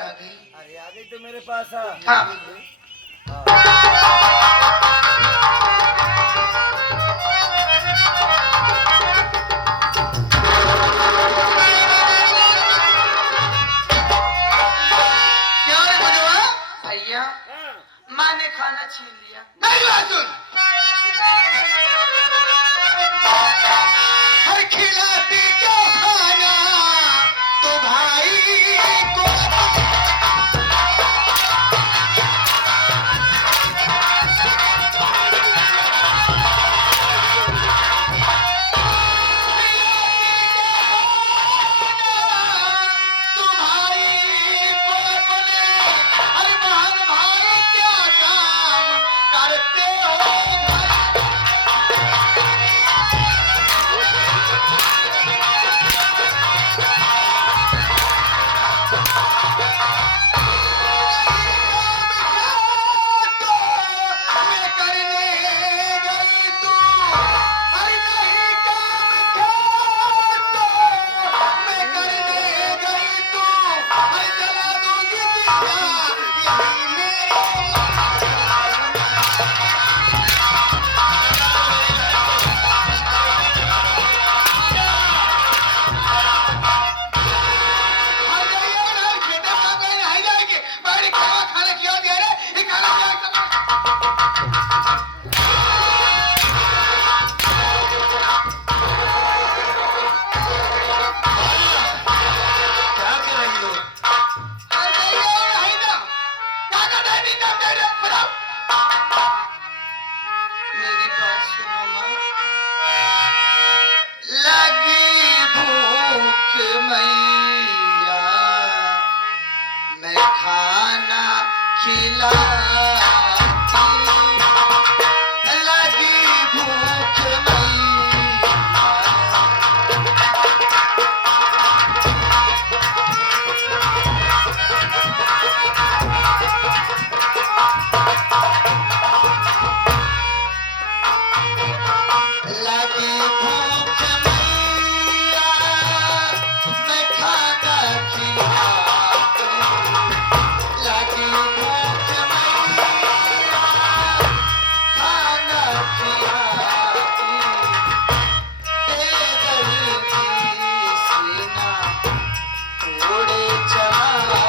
आ गई। अरे आ गई तो मेरे पास आ। हाँ। क्या रे भजवा? भैया माँ ने खाना छीन लिया। नहीं बात सुन। हर खिलाती क्यों खाना तो भाई को। मेरी बात सुनो माँ। लगी भूख मैया मैं खाना खिलाती। लगी भूख मैया। लगी भूख मैया मैं खाना खिलाती। लगी भूख मैया खाना खिलाती। बेदर्दी सीना तोड़े चला।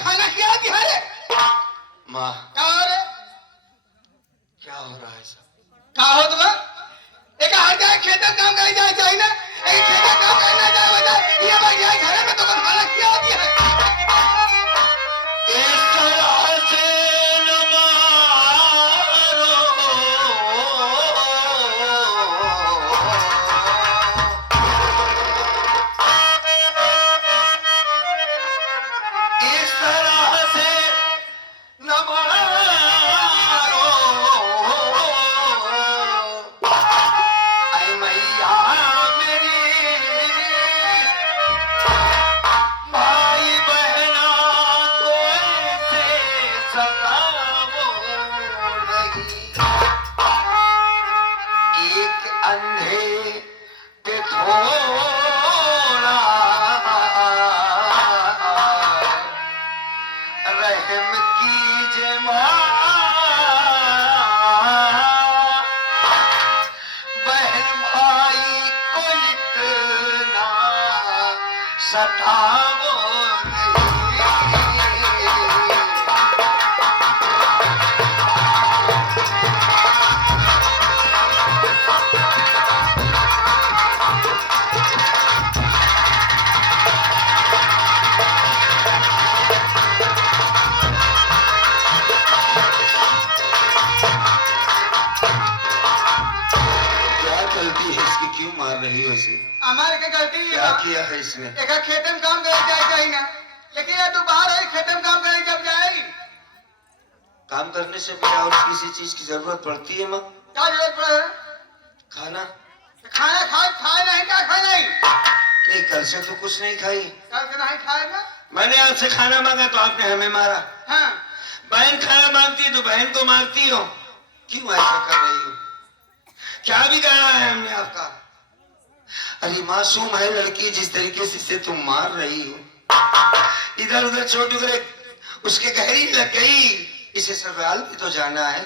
खाना क्या दिहारे माँ क्या हो रहा है? क्या हो रहा है सब? क्या हो तुम्हें? एक हर जाए खेत में काम करने जाए चाहिए ना। एक खेत में काम करना जाए बता ये भाई जाए घर में तो खाना क्या होती है? इस तरह से न मारो। इस तरह से न मारो। ऐ मैया मेरी भाई बहना तो ऐसे सताओ नहीं। एक अंधे पे थोड़ा रहम कीजिए माँ। बहन भाई को इतना सताओ नहीं। गलती क्या किया है इसने? एक खेते में काम करे जाए चाहिए ना, लेकिन यार तू बाहर है खेते में काम करे जब जाएगी काम करने से पहले और किसी चीज की जरूरत पड़ती है माँ? क्या जरूरत पड़े? खाना? खाना खाए नहीं, क्या खाए नहीं? नहीं, कल से तो कुछ नहीं खाई। कल से नहीं खाएगा? मैंने आपसे खाना मांगा तो आपने हमें मारा। हाँ। बहन खाना मांगती है तो बहन को मारती हो। क्यों ऐसा कर रही हो? क्या बिगाड़ा है हमने आपका? अरे मासूम है लड़की, जिस तरीके से इसे तुम मार रही हो, इधर उधर चोट वगैरह उसके गहरी लग गई। इसे ससुराल भी तो जाना है।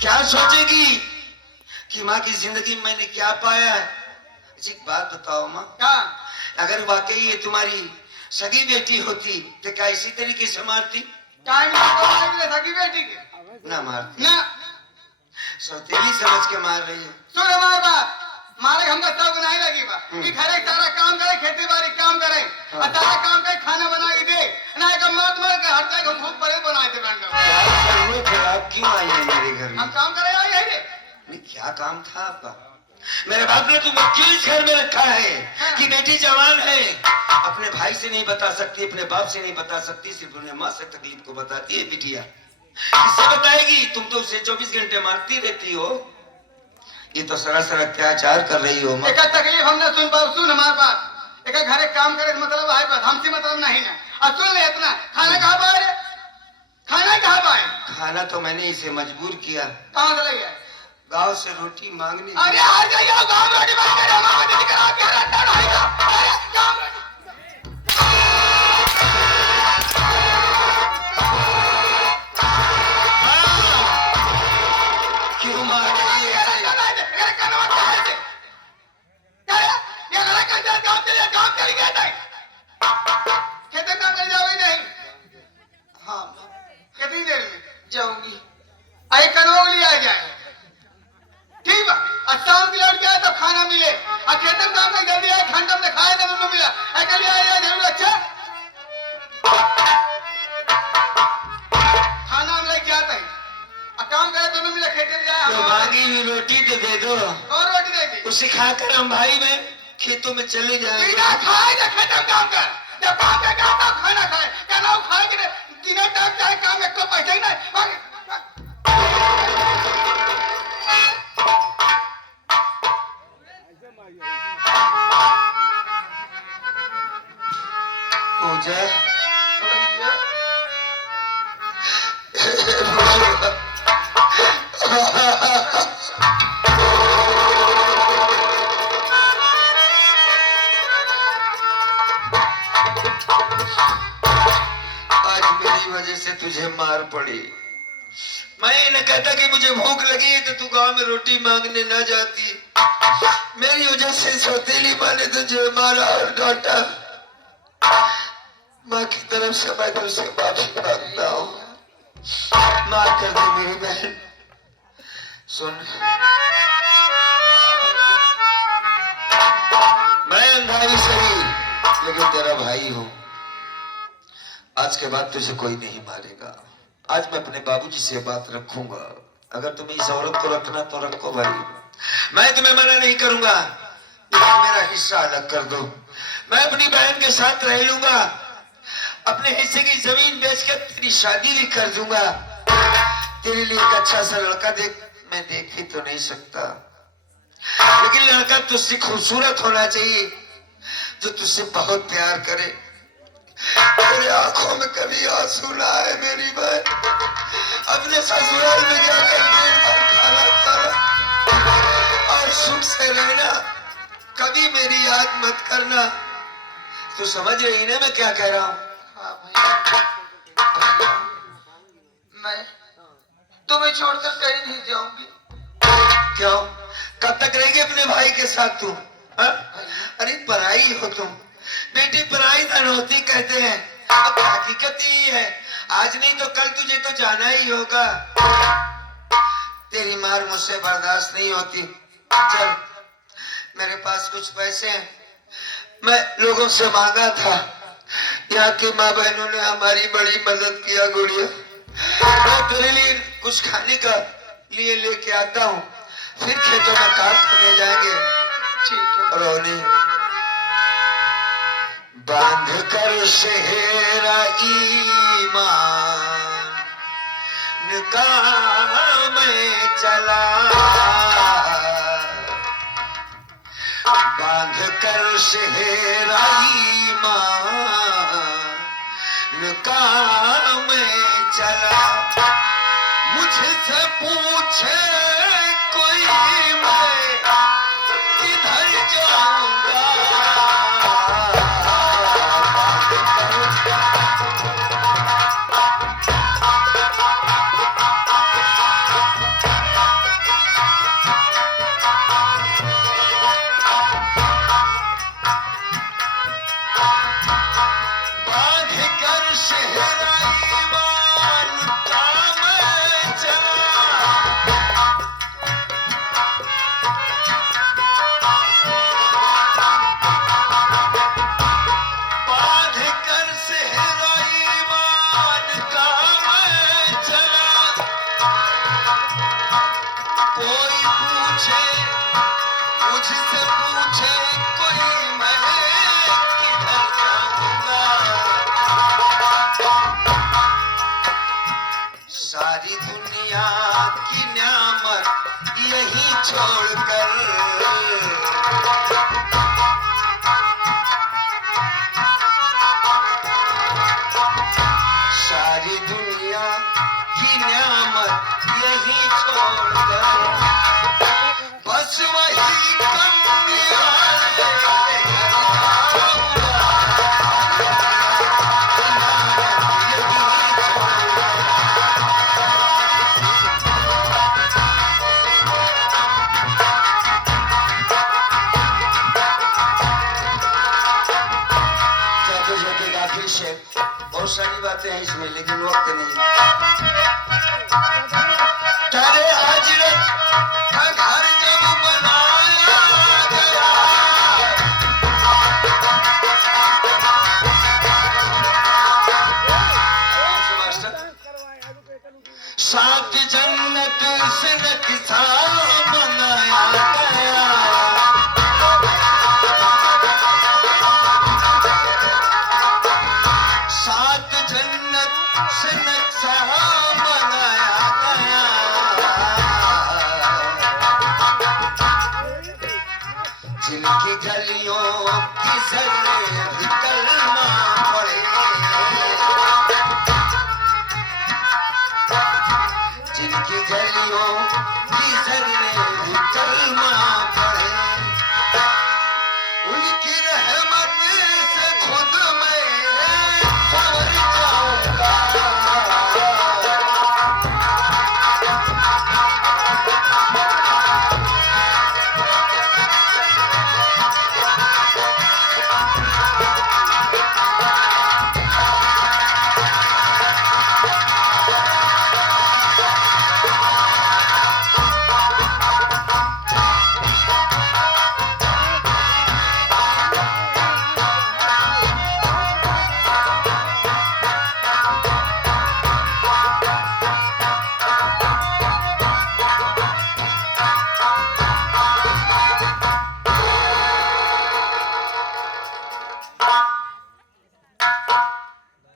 क्या सोचेगी कि माँ की जिंदगी में मैंने क्या पाया है? एक बात बताओ माँ, क्या? अगर वाकई ये तुम्हारी सगी बेटी होती तो क्या इसी तरीके से मारती? टाइम तो सगी बेटी के ना मारती ना, सौतेली समझ के मार रही है। सुन हमारी बात, मारे हमका सब नहीं लगी बा कि घरे सारा काम करे, खेती बाड़ी काम करे, और सारा काम करे, खाना बना के दे ना, एक मत मर के हट जाए हम भूख पड़े बनाए थे बंडो। क्या जरूरत है? आप क्यों आई है मेरे घर में? हम काम करे आए हैं रे। नहीं, क्या काम था आपका? मेरे बाप ने तुमको क्यों इस घर में रखा है कि बेटी जवान है, अपने भाई से नहीं बता सकती, अपने बाप से नहीं बता सकती, सिर्फ अपने माँ से तकलीफ को बताती है बिटिया। किससे बताएगी? तुम तो उसे 24 घंटे मारती रहती हो। ये तो सरासर अत्याचार कर रही हो माँ। एक तकलीफ हमने सुन हमारे बात, एक घरे काम करे मतलब है बस, हमसे मतलब नहीं ना। और सुन ले इतना, खाना कहाँ पाए रे? खाना कहाँ पाए? खाना तो मैंने इसे मजबूर किया, कहाँ से ले गए? गांव से रोटी मांगने। अरे आ जाइए गाँव रोटी मांग के हमारा दीदी करा के रट्टा रहेगा। अरे गाँव रोटी क्यों मार रही है? हाँ माँ, कितनी देर में जाऊंगी। अरे कनौग लिया जाए, ठीक है? और शाम की लौट गया तो खाना मिले, और खेत में काम कर जल्दी आए, घंटा में खाए तो दोनों मिला। अकल आया जरूर अच्छा खाना हम लेके जाते हैं, और काम करे दोनों मिला, खेत में जाए तो मांगी हुई रोटी तो दे दो, और रोटी दे दी। उसे खाकर हम भाई बहन खेतों में चले जाएंगे। बिना खाए तो खेत में काम कर, जब काम कर काम खाना खाए, कनौग खाए कि दिनों टाइम चाहे काम एक को पैसा ही नहीं। पूजा आज मेरी वजह से तुझे मार पड़ी। मैं ये न कहता कि मुझे भूख लगी है तो तू गांव में रोटी मांगने न जाती। मेरी वजह से सौतेली माँ ने तुझे मारा और डांटा। माँ की तरफ से मैं तुझसे माफी मांगता हूँ, माफ कर दे मेरी बहन। सुन, मैं अंधारी सही लेकिन तेरा भाई हूँ। आज के बाद तुझे कोई नहीं मारेगा। आज मैं अपने बाबूजी से बात रखूंगा, अगर तुम्हें इस औरत को रखना तो रखो भाई, मैं तुम्हें मना नहीं करूंगा, लेकिन मेरा हिस्सा अलग कर दो। मैं अपनी बहन के साथ रह लूंगा, अपने हिस्से की जमीन बेचकर तेरी शादी भी कर दूंगा। तेरे लिए एक अच्छा सा लड़का मैं देख ही तो नहीं सकता, लेकिन लड़का तुझसे खूबसूरत होना चाहिए, जो तुझसे बहुत प्यार करे। तेरे आंखों में कभी आंसू ना आए मेरी बहन। अपने ससुराल में जाकर पेट भर खाना खाना और सुख से रहना, कभी मेरी याद मत करना। तू समझ रही ना मैं क्या कह रहा हूँ? हाँ भैया, मैं तुम्हें छोड़कर कहीं नहीं जाऊंगी। क्यों? कब तक रहेगी अपने भाई के साथ तू? अरे पराई हो तुम, बेटी पराई धन होती कहते हैं। अब हकीकत ही है, आज नहीं तो कल तुझे तो जाना ही होगा। तेरी मार मुझसे बर्दाश्त नहीं होती। चल, मेरे पास कुछ पैसे हैं, मैं लोगों से मांगा था। यहाँ की माँ बहनों ने हमारी बड़ी मदद किया गुड़िया। मैं तेरे लिए कुछ खाने का लिए लेके आता हूँ, फिर खेतों में काम करने जाएंगे। ठीक है। रोनी बांध कर सेहरा ईमान का मैं चला, बांध कर सेहरा ईमान का मैं चला। मुझसे पूछे कोई मैं किधर जाऊंगा, बांध कर सेहरा ईमान का मैं चला। बांध कर सेहरा ईमान का मैं चला। कोई पूछे मुझसे पूछे कोई मैं किधर जाऊंगा, सारी दुनिया की न्यामत यही छोड़कर, सारी दुनिया की न्यामत यही छोड़कर, बस वही कमली वाले के घर जाऊंगा, यही छोड़कर। जाते जाते एक आखिरी शेर, बहुत सारी बातें हैं इसमें लेकिन वक्त नहीं। करे हजरत का घर जब बनाया गया, सात जन्नत से नक्शा बनाया गया, सात जन्नत से नक्शा बनाया गया, जिनकी गलियों की सरे भी कलमा पड़े, जिनकी गलियों की सरे भी कलमा पड़े, उनकी रहमत से खुद मैं संवर जाऊंगा,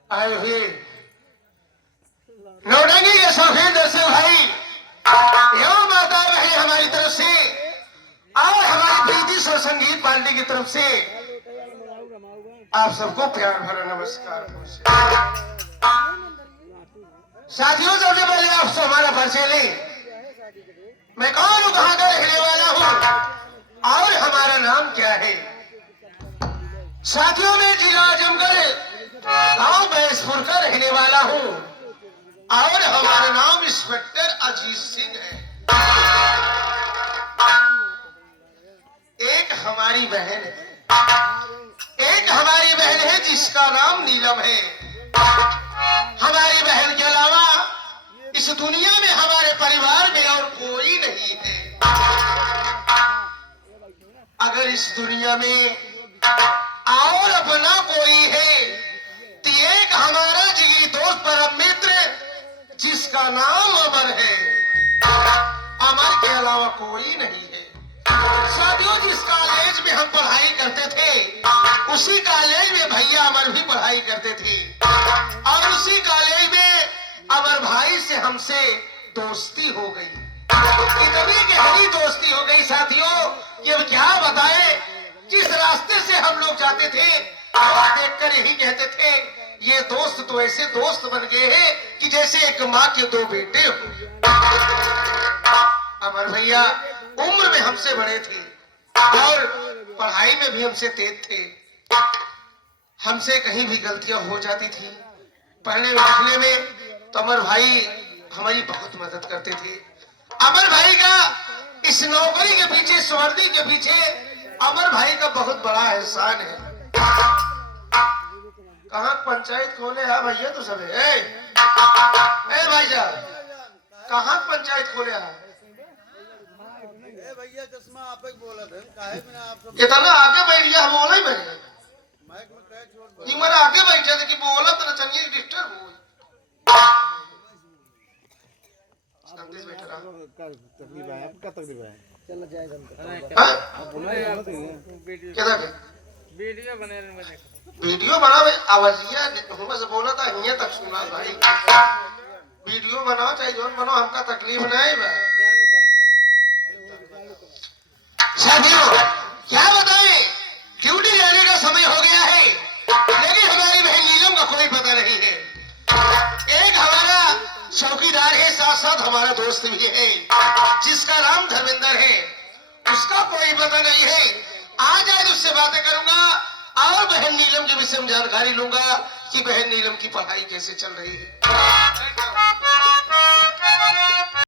आए हुए नौटंकी के शौकीन दर्शक भाई, एवं माता बहन हमारी तरफ से और हमारी प्रीति सर संगीत पार्टी की तरफ से आप सबको प्यार भरा नमस्कार। साथियों, सबसे पहले आपसे हमारा परिचय लें। मैं कौन हूँ, कहाँ का रहने वाला हूँ और हमारा नाम क्या है। साथियों, मैं जिला आजमगढ़ गांव बैसपुर का रहने वाला हूँ और हमारा नाम इंस्पेक्टर अजीत सिंह है। एक हमारी बहन है, एक हमारी बहन है जिसका नाम नीलम है। हमारी बहन के अलावा इस दुनिया में हमारे परिवार में और कोई नहीं है। अगर इस दुनिया में और अपना कोई है तो एक हमारा जिगरी दोस्त परम मित्र जिसका नाम अमर है। अमर के अलावा कोई नहीं है। साथियों, जिस कॉलेज में हम पढ़ाई करते थे उसी कॉलेज में भैया अमर भी पढ़ाई करते थे और उसी कॉलेज में अमर भाई से हमसे दोस्ती हो गई। इतनी गहरी दोस्ती हो गई साथियों कि अब क्या बताएं, जिस रास्ते से हम लोग जाते थे देखकर यही कहते थे ये दोस्त तो ऐसे दोस्त बन गए हैं कि जैसे एक माँ के दो बेटे हो। अमर भैया उम्र में हमसे बड़े थे और पढ़ाई में भी हमसे तेज थे। हमसे कहीं भी गलतियां हो जाती थी पढ़ने लिखने में तो अमर भाई हमारी बहुत मदद करते थे। अमर भाई का इस नौकरी के पीछे, इस वर्दी के पीछे अमर भाई का बहुत बड़ा एहसान है। कहाँ पंचायत खोले है भैया तो सब है। ए भाई साहब, कहाँ पंचायत खोले है? भैया चश्मा आप ही बोला था, काहे बिना आप सब इतना आगे बैठ गया, बोला ही मैंने माइक में कहे छोड़ कि मेरा आगे बैठ जाते कि बोला तो चलिए डिस्टर्ब हो। संदेश बैठ रहा तकलीफ है, आपका तकलीफ है। चल जाएगा क्या था वीडियो बने रहे वीडियो बनावे आवाजिया हम से बोला था हिया तक सुना भाई। वीडियो बनाओ चाहे जोन बनाओ, हमका तकलीफ नहीं बा। साथियों, क्या बताएं, ड्यूटी जाने का समय हो गया है लेकिन हमारी बहन नीलम का कोई पता नहीं है। एक हमारा चौकीदार है, साथ साथ हमारा दोस्त भी है जिसका नाम धर्मेंद्र है, उसका कोई पता नहीं है। आज आज उससे बातें करूंगा और बहन नीलम के विषय में जानकारी लूंगा कि बहन नीलम की पढ़ाई कैसे चल रही है।